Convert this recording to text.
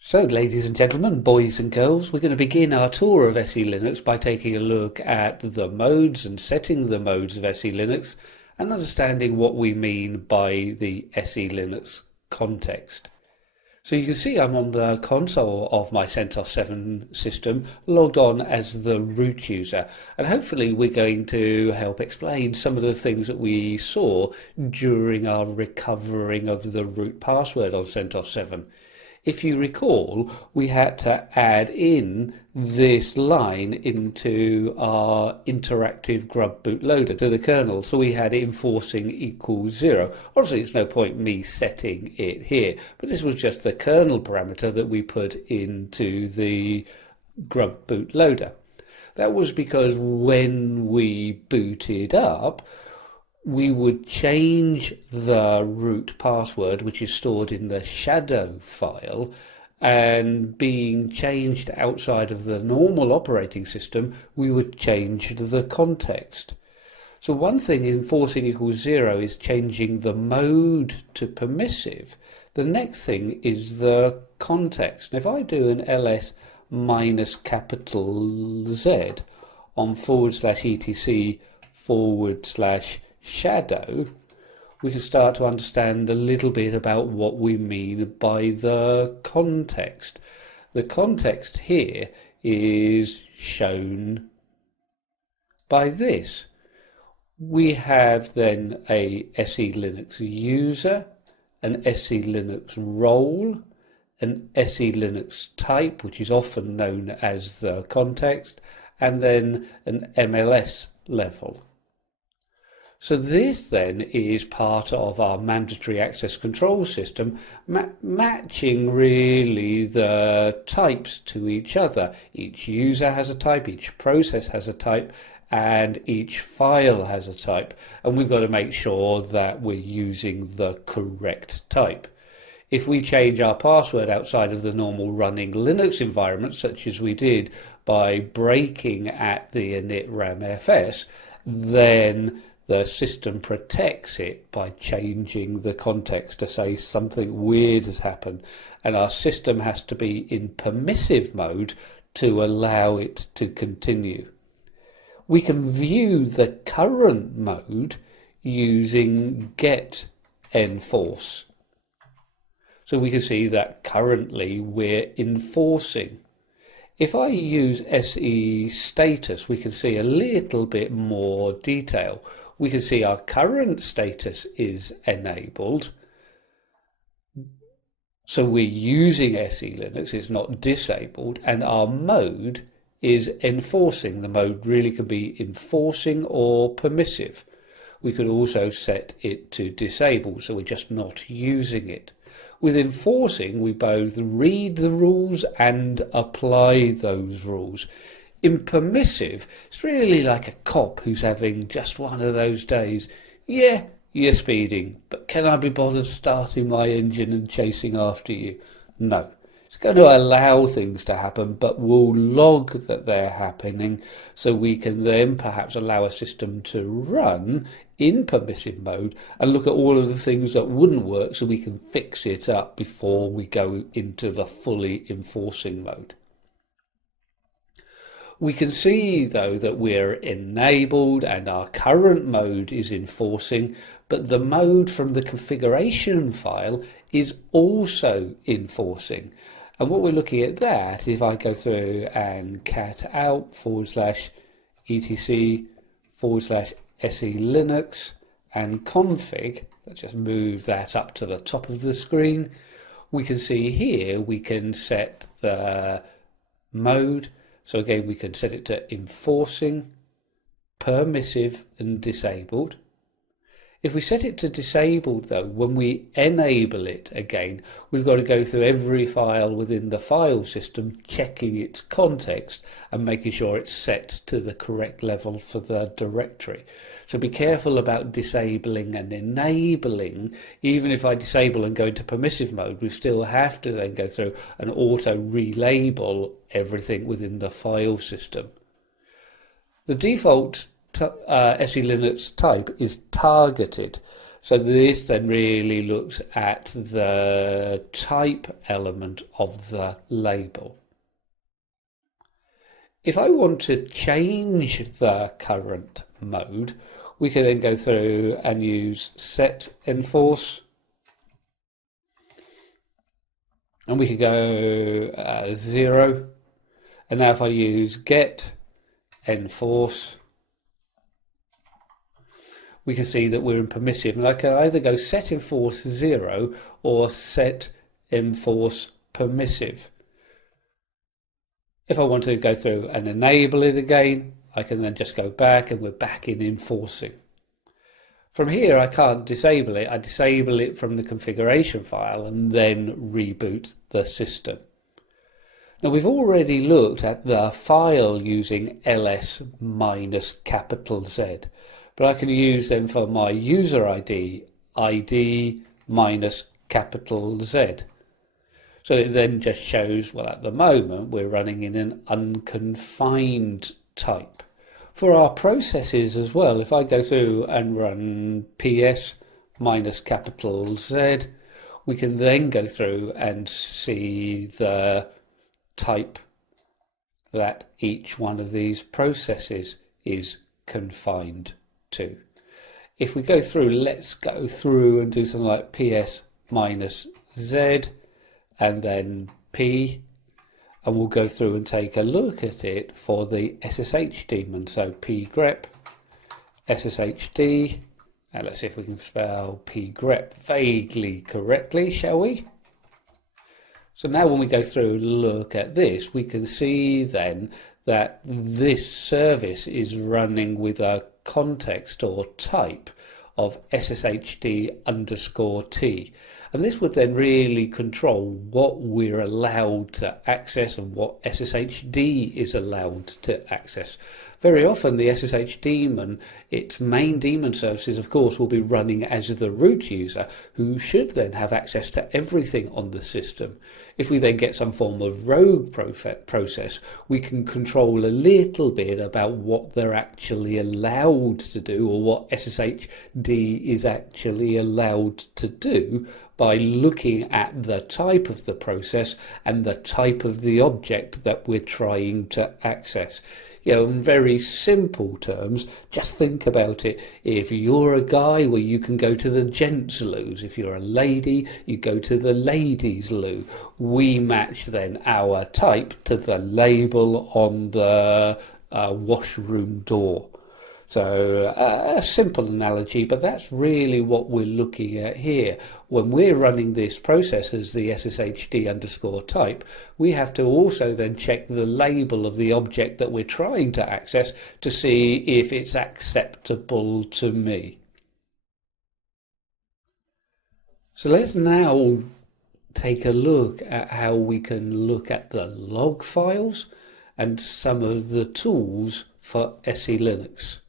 So, ladies and gentlemen, boys and girls, we're going to begin our tour of SELinux by taking a look at the modes and setting the modes of SELinux and understanding what we mean by the SELinux context. So you can see I'm on the console of my CentOS 7 system, logged on as the root user, and hopefully we're going to help explain some of the things that we saw during our recovering of the root password on CentOS 7. If you recall, we had to add in this line into our interactive grub bootloader to the kernel, so we had enforcing equals 0. Obviously, it's no point me setting it here, but this was just the kernel parameter that we put into the grub bootloader. That was because when we booted up, we would change the root password, which is stored in the shadow file, and being changed outside of the normal operating system, we would change the context. So one thing in enforcing equals 0 is changing the mode to permissive. The next thing is the context. And if I do an ls minus capital Z on /etc/shadow, we can start to understand a little bit about what we mean by the context. The context here is shown by this. We have then a SELinux user, an SELinux role, an SELinux type, which is often known as the context, and then an MLS level. So this then is part of our mandatory access control system, matching really the types to each other. Each user has a type, each process has a type, and each file has a type. And we've got to make sure that we're using the correct type. If we change our password outside of the normal running Linux environment, such as we did by breaking at the init ramfs, then the system protects it by changing the context to say something weird has happened, and our system has to be in permissive mode to allow it to continue. We can view the current mode using get enforce. So we can see that currently we're enforcing. If I use SE status, we can see a little bit more detail. We can see our current status is enabled. So we're using SELinux, it's not disabled, and our mode is enforcing. The mode really can be enforcing or permissive. We could also set it to disable, so we're just not using it. With enforcing, we both read the rules and apply those rules. In permissive, it's really like a cop who's having just one of those days. Yeah, you're speeding, but can I be bothered starting my engine and chasing after you? No. It's going to allow things to happen, but we'll log that they're happening so we can then perhaps allow a system to run in permissive mode and look at all of the things that wouldn't work so we can fix it up before we go into the fully enforcing mode. We can see though that we're enabled and our current mode is enforcing, but the mode from the configuration file is also enforcing. And what we're looking at that, if I go through and cat out /etc/SELinux and config, let's just move that up to the top of the screen, we can see here we can set the mode. So again, we can set it to enforcing, permissive and disabled. If we set it to disabled though, when we enable it again, we've got to go through every file within the file system, checking its context and making sure it's set to the correct level for the directory. So be careful about disabling and enabling. Even if I disable and go into permissive mode, we still have to then go through and auto relabel everything within the file system. The default SELinux type is targeted. So this then really looks at the type element of the label. If I want to change the current mode, we can then go through and use SELinux, and we can go 0. And now if I use get enforce, we can see that we're in permissive, and I can either go set enforce 0 or set enforce permissive. If I want to go through and enable it again, I can then just go back and we're back in enforcing. From here I can't disable it. I disable it from the configuration file and then reboot the system. Now we've already looked at the file using ls minus capital Z, but I can use them for my user ID, ID minus capital Z. So it then just shows, well, at the moment we're running in an unconfined type. For our processes as well, if I go through and run ps minus capital Z, we can then go through and see the type that each one of these processes is confined to. If we go through, let's go through and do something like ps minus Z and then P, and we'll go through and take a look at it for the SSH daemon. So p grep SSHD, and let's see if we can spell p grep vaguely correctly, shall we? So now when we go through and look at this, we can see then that this service is running with a context or type of SSHD underscore T. And this would then really control what we're allowed to access and what SSHD is allowed to access. Very often the SSH daemon, its main daemon services of course will be running as the root user, who should then have access to everything on the system. If we then get some form of rogue process, we can control a little bit about what they're actually allowed to do, or what SSHD is actually allowed to do, by looking at the type of the process and the type of the object that we're trying to access. You know, in very simple terms, just think about it. If you're a guy, well, you can go to the gents' loos. If you're a lady, you go to the ladies' loo. We match then our type to the label on the washroom door. So a simple analogy, but that's really what we're looking at here. When we're running this process as the SSHD underscore type, we have to also then check the label of the object that we're trying to access to see if it's acceptable to me. So let's now take a look at how we can look at the log files and some of the tools for SELinux.